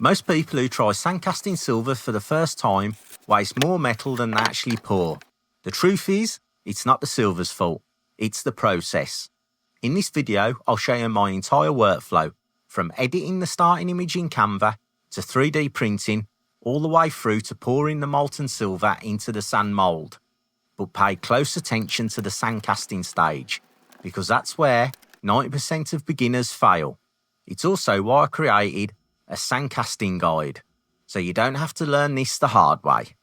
Most people who try sandcasting silver for the first time waste more metal than they actually pour. The truth is, it's not the silver's fault, it's the process. In this video, I'll show you my entire workflow, from editing the starting image in Canva to 3D printing, all the way through to pouring the molten silver into the sand mould. But pay close attention to the sandcasting stage, because that's where 90% of beginners fail. It's also why I created a sandcasting guide, so you don't have to learn this the hard way.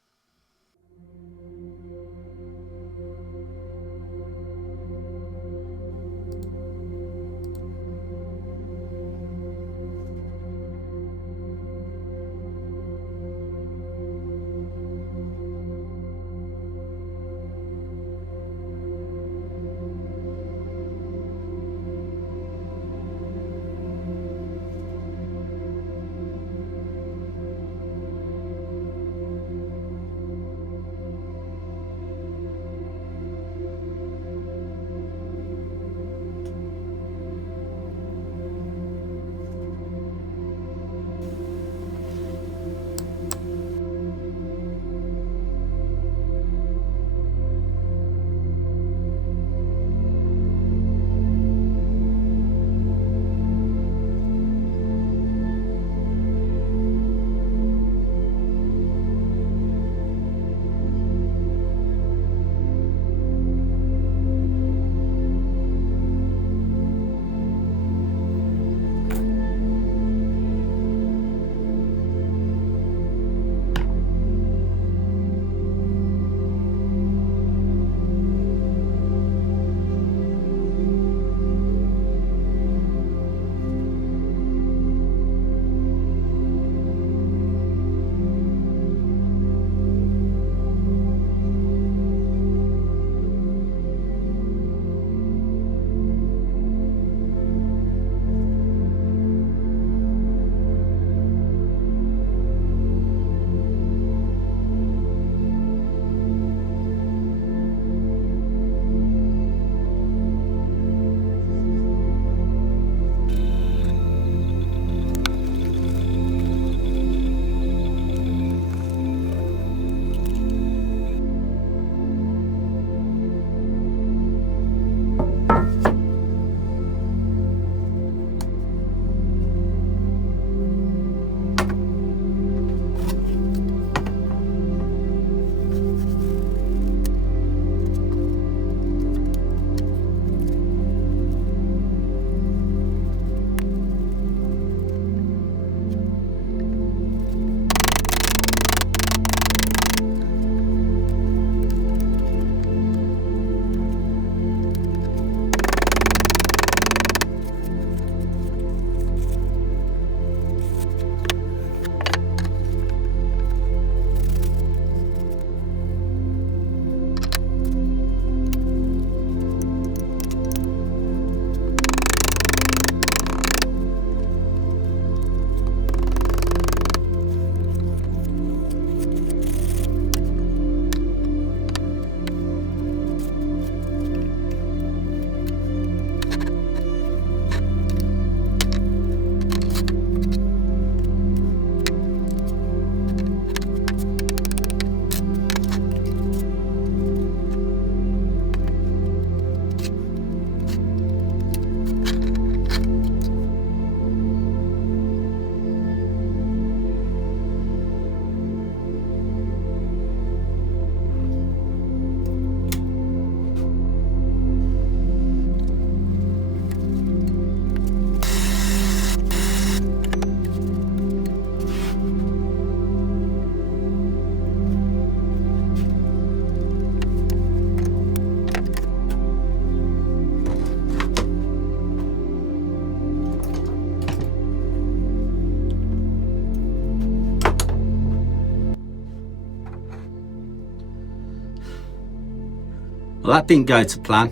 Well, that didn't go to plan.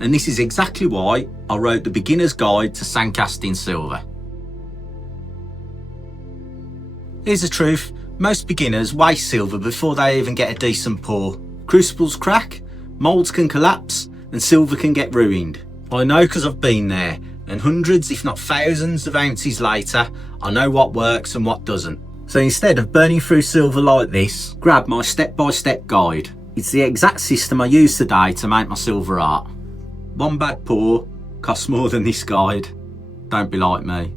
And this is exactly why I wrote the beginner's guide to sandcasting silver. Here's the truth, most beginners waste silver before they even get a decent pour. Crucibles crack, moulds can collapse, and silver can get ruined. I know because I've been there, And hundreds, if not thousands of ounces later, I know what works and what doesn't. So instead of burning through silver like this, grab my step-by-step guide. It's the exact system I use today to make my silver art. One bad pour costs more than this guide. Don't be like me.